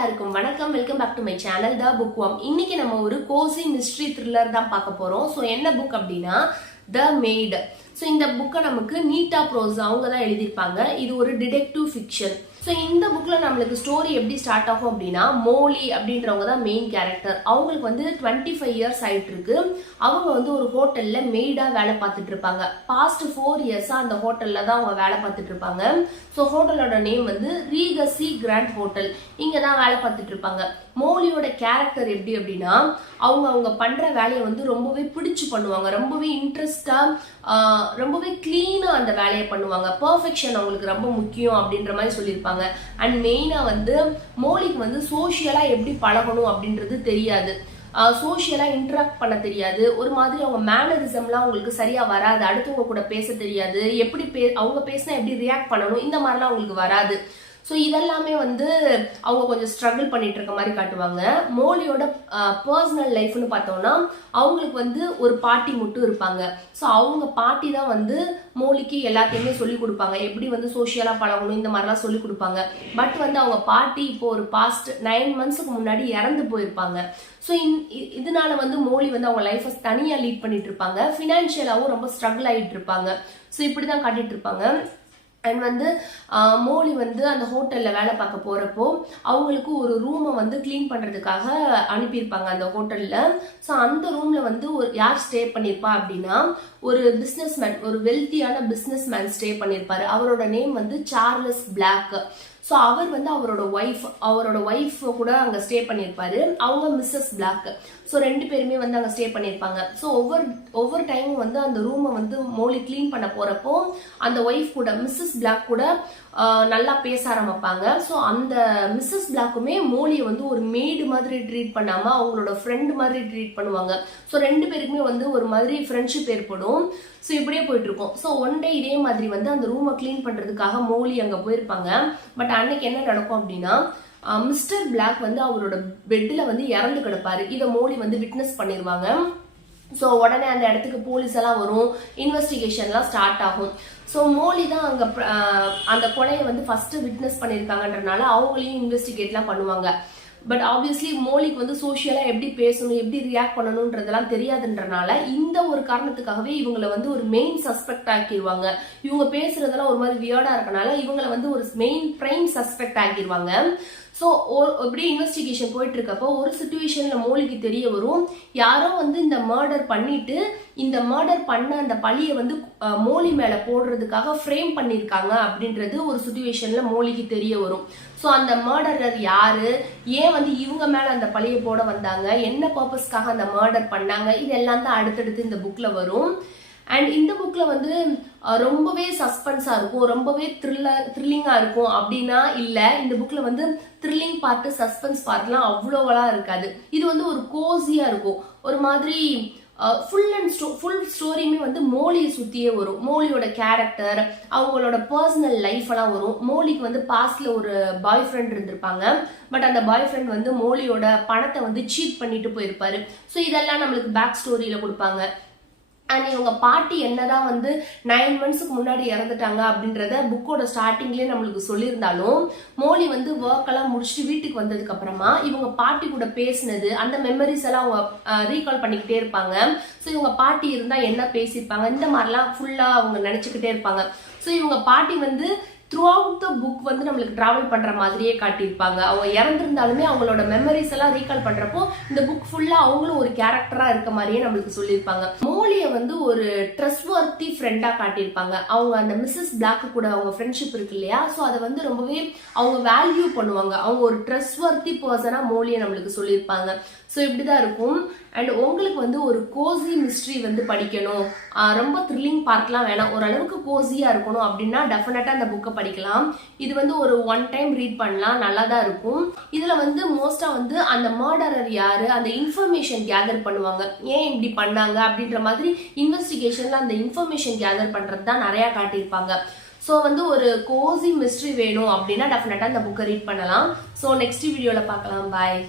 எல்லாருக்கும் வணக்கம். Welcome back to my channel the book worm. இன்னைக்கு நம்ம ஒரு கோசி மிஸ்ட்ரி த்ரில்லர் தான் பார்க்க போறோம். ஸோ என்ன புக் அப்படின்னா த மெய்ட். ஸோ இந்த புக்கை நமக்கு நீட்டா ப்ரோஸ் அவங்க தான் எழுதியிருப்பாங்க. இது ஒரு டிடெக்டிவ் ஃபிக்ஷன். ஸோ இந்த புக்ல நம்மளுக்கு ஸ்டோரி எப்படி ஸ்டார்ட் ஆகும் அப்படின்னா, மோலி அப்படின்றவங்க தான் மெயின் கேரக்டர். அவங்களுக்கு வந்து 25 இயர்ஸ் ஆயிட்டு இருக்கு. அவங்க வந்து ஒரு ஹோட்டல்ல மெய்டா வேலை பார்த்துட்டு இருப்பாங்க. பாஸ்ட் 4 இயர்ஸா அந்த ஹோட்டல்ல தான் அவங்க வேலை பார்த்துட்டு இருப்பாங்க. ஸோ ஹோட்டலோட நேம் வந்து ரீகசி கிராண்ட் ஹோட்டல். இங்க தான் வேலை பார்த்துட்டு இருப்பாங்க. மோலியோட கேரக்டர் எப்படி அப்படின்னா, அவங்க பண்ற வேலையை வந்து ரொம்பவே பிடிச்சு பண்ணுவாங்க. ரொம்பவே இன்ட்ரெஸ்டா, ரொம்பவே கிளீனா அந்த வேலையை பண்ணுவாங்க. பெர்ஃபெக்ஷன் அவங்களுக்கு ரொம்ப முக்கியம் அப்படின்ற மாதிரி சொல்லியிருப்பாங்க. அண்ட் மெயினா வந்து மோலிக்கு வந்து சோசியலா எப்படி பழகணும் அப்படின்றது தெரியாது. சோசியலா இன்டராக்ட் பண்ண தெரியாது. ஒரு மாதிரி அவங்க மேனரிசம்லாம் அவங்களுக்கு சரியா வராது. அடுத்தவங்க கூட பேச தெரியாது. எப்படி அவங்க பேசினா எப்படி ரியாக்ட் பண்ணணும், இந்த மாதிரிலாம் அவங்களுக்கு வராது. ஸோ இதெல்லாமே வந்து அவங்க கொஞ்சம் ஸ்ட்ரகிள் பண்ணிட்டு இருக்க மாதிரி காட்டுவாங்க. மோலியோட பர்சனல் லைஃப்னு பார்த்தோம்னா, அவங்களுக்கு வந்து ஒரு பாட்டி மட்டும் இருப்பாங்க. ஸோ அவங்க பாட்டி தான் வந்து மோலிக்கு எல்லாத்தையுமே சொல்லி கொடுப்பாங்க. எப்படி வந்து சோசியலா பழகணும் இந்த மாதிரிலாம் சொல்லி கொடுப்பாங்க. பட் வந்து அவங்க பாட்டி இப்போ ஒரு பாஸ்ட் 9 மந்த்ஸ்க்கு முன்னாடி இறந்து போயிருப்பாங்க. ஸோ இதனால வந்து மோலி வந்து அவங்க லைஃபை தனியா லீட் பண்ணிட்டு இருப்பாங்க. ஃபினான்ஷியலாவும் ரொம்ப ஸ்ட்ரகிள் ஆகிட்டு இருப்பாங்க. ஸோ இப்படிதான் காட்டிட்டு இருப்பாங்க. அண்ட் வந்து மோலி வந்து அந்த ஹோட்டல்ல வேலை பார்க்க போறப்போ அவங்களுக்கு ஒரு ரூமை வந்து கிளீன் பண்றதுக்காக அனுப்பியிருப்பாங்க அந்த ஹோட்டல்ல. ஸோ அந்த ரூம்ல வந்து யார் ஸ்டே பண்ணியிருப்பா அப்படின்னா, ஒரு பிசினஸ் மேன், ஒரு வெல்த்தியான பிசினஸ் மேன் ஸ்டே பண்ணியிருப்பாரு. அவரோட நேம் வந்து சார்லஸ் பிளாக். ஸோ அவர் வந்து அவரோட ஒய்ஃப் கூட அங்க ஸ்டே பண்ணியிருப்பாரு. அவங்க மிஸ்ஸஸ் பிளாக். ஸோ 2 பேருமே வந்து அங்க ஸ்டே பண்ணியிருப்பாங்க. ஸோ ஒவ்வொரு டைமும் வந்து அந்த ரூமை வந்து மோலி கிளீன் பண்ண போறப்போ அந்த ஒய்ஃப் கூட, மிஸ்ஸஸ் பிளாக் கூட நல்லா பேச ஆரம்பிப்பாங்க. ஸோ அந்த மிஸ்ஸஸ் பிளாக்குமே மோலியை வந்து ஒரு மெய்டு மாதிரி ட்ரீட் பண்ணாம அவங்களோட ஃப்ரெண்டு மாதிரி ட்ரீட் பண்ணுவாங்க. ஸோ 2 பேருக்குமே வந்து ஒரு மாதிரி ஃப்ரெண்ட்ஷிப் ஏற்படும். ஸோ இப்படியே போயிட்டு இருக்கும். ஸோ ஒன் டே இதே மாதிரி வந்து அந்த ரூமை கிளீன் பண்றதுக்காக மோலி அங்க போயிருப்பாங்க. பட் அன்னைக்கு என்ன நடக்கும் அப்படின்னா, மிஸ்டர் பிளாக் வந்து அவரோட பெட்ல வந்து இறந்து கிடப்பாரு. இதை மோலி வந்து விட்னஸ் பண்ணிருவாங்க. ஸோ உடனே அந்த இடத்துக்கு போலீஸ் எல்லாம் வரும். இன்வெஸ்டிகேஷன்லாம் ஸ்டார்ட் ஆகும். ஸோ மோலி தான் அங்க அந்த கொலையை வந்து ஃபர்ஸ்ட் விட்னஸ் பண்ணியிருக்காங்கன்றனால அவங்களையும் இன்வெஸ்டிகேட்லாம் பண்ணுவாங்க. பட் ஆப்வியஸ்லி மோலிக்கு வந்து சோசியலா எப்படி பேசணும், எப்படி ரியாக்ட் பண்ணணும்ன்றதெல்லாம் தெரியாதுன்றனால இந்த ஒரு காரணத்துக்காகவே இவங்களை வந்து ஒரு மெயின் சஸ்பெக்ட் ஆக்கிடுவாங்க. இவங்க பேசுறதெல்லாம் ஒரு மாதிரி வியர்டா இருக்கனால இவங்களை வந்து ஒரு மெயின் பிரைம் சஸ்பெக்ட் ஆக்கிடுவாங்க. ஸோ இப்படி இன்வெஸ்டிகேஷன் போயிட்டு இருக்கப்போ ஒரு சிச்சுவேஷன்ல மோலிக்கு தெரிய வரும், யாரோ வந்து இந்த மர்டர் பண்ணிட்டு இந்த மர்டர் பண்ண அந்த பழியை வந்து மோலி மேல போடுறதுக்காக ஃப்ரேம் பண்ணிருக்காங்க அப்படின்றது ஒரு சிச்சுவேஷன்ல மோலிக்கு தெரிய வரும். ஸோ அந்த மர்டரர் யாரு, ஏன் வந்து இவங்க மேல அந்த பழியை போட வந்தாங்க, என்ன பர்பஸ்க்காக அந்த மர்டர் பண்ணாங்க, இதெல்லாம் தான் அடுத்தடுத்து இந்த புக்ல வரும். அண்ட் இந்த புக்ல வந்து ரொம்பவே சஸ்பென்ஸா இருக்கும், ரொம்பவே த்ரில்லிங்கா இருக்கும் அப்படின்னா இல்ல. இந்த புக்ல வந்து த்ரில்லிங் பார்ட், சஸ்பென்ஸ் பார்ட்லாம் அவ்வளோவா இருக்காது. இது வந்து ஒரு கோசியா இருக்கும். ஒரு மாதிரி ஃபுல் ஸ்டோரியுமே வந்து மோலியை சுத்தியே வரும். மோலியோட கேரக்டர், அவங்களோட பர்சனல் லைஃப் எல்லாம் வரும். மோலிக்கு வந்து பாஸ்ட்ல ஒரு பாய் ஃப்ரெண்ட் இருந்திருப்பாங்க. பட் அந்த பாய் ஃப்ரெண்ட் வந்து மோலியோட பணத்தை வந்து சீட் பண்ணிட்டு போயிருப்பாரு. ஸோ இதெல்லாம் நம்மளுக்கு பேக் ஸ்டோரியில கொடுப்பாங்க. அண்ட் இவங்க பாட்டி என்னதான் வந்து 9 மந்த்ஸ்க்கு முன்னாடி இறந்துட்டாங்க அப்படின்றத புக்கோட ஸ்டார்டிங்லேயே நம்மளுக்கு சொல்லியிருந்தாலும், மோலி வந்து ஒர்க் எல்லாம் முடிச்சுட்டு வீட்டுக்கு வந்ததுக்கு அப்புறமா இவங்க பாட்டி கூட பேசினது, அந்த மெமரிஸ் எல்லாம் அவங்க ரீகால் பண்ணிக்கிட்டே இருப்பாங்க. ஸோ இவங்க பாட்டி இருந்தா என்ன பேசியிருப்பாங்க, இந்த மாதிரிலாம் ஃபுல்லா அவங்க நினைச்சுக்கிட்டே இருப்பாங்க. ஸோ இவங்க பாட்டி வந்து த்ரூ அவுட் த புக் வந்து நம்மளுக்கு டிராவல் பண்ற மாதிரியே காட்டியிருப்பாங்க. அவங்க இறந்திருந்தாலுமே அவங்களோட மெமரிஸ் எல்லாம் ரீகால் பண்றப்போ இந்த புக் ஃபுல்லா அவங்களும் ஒரு கேரக்டரா இருக்க மாதிரியே நம்மளுக்கு சொல்லியிருப்பாங்க. மோலிய வந்து ஒரு ட்ரஸ்ட்வர்த்தி ஃப்ரெண்டா காட்டியிருப்பாங்க. அவங்க அந்த மிஸ்ஸஸ் பிளாக் கூட அவங்க ஃப்ரெண்ட்ஷிப் இருக்கு இல்லையா, ஸோ அதை வந்து ரொம்பவே அவங்க வேல்யூ பண்ணுவாங்க. அவங்க ஒரு ட்ரஸ்ட்வர்த்தி பர்சனா மோலியை நம்மளுக்கு சொல்லியிருப்பாங்க. ஸோ இப்படிதான் இருக்கும். அண்ட் உங்களுக்கு வந்து ஒரு கோசி மிஸ்ட்ரி வந்து படிக்கணும், ரொம்ப த்ரில்லிங் பார்ட்லாம் வேணாம், ஓரளவுக்கு கோசியா இருக்கணும் அப்படின்னா டெஃபினட்டா அந்த புக்கை படிக்கலாம். இது வந்து ஒரு 1 டைம் ரீட் பண்ணலாம், நல்லா தான் இருக்கும். இதுல வந்து மோஸ்டா வந்து அந்த மர்டரர் யாரு, அந்த இன்ஃபர்மேஷன் கேதர் பண்ணுவாங்க, ஏன் இப்படி பண்ணாங்க அப்படின்ற மாதிரி இன்வெஸ்டிகேஷன்ல அந்த இன்ஃபர்மேஷன் கேதர் பண்றது தான் நிறைய காட்டியிருப்பாங்க. ஸோ வந்து ஒரு கோசி மிஸ்ட்ரி வேணும் அப்படின்னா டெஃபினட்டா இந்த புக்கை ரீட் பண்ணலாம். ஸோ நெக்ஸ்ட் வீடியோல பார்க்கலாம். பாய்.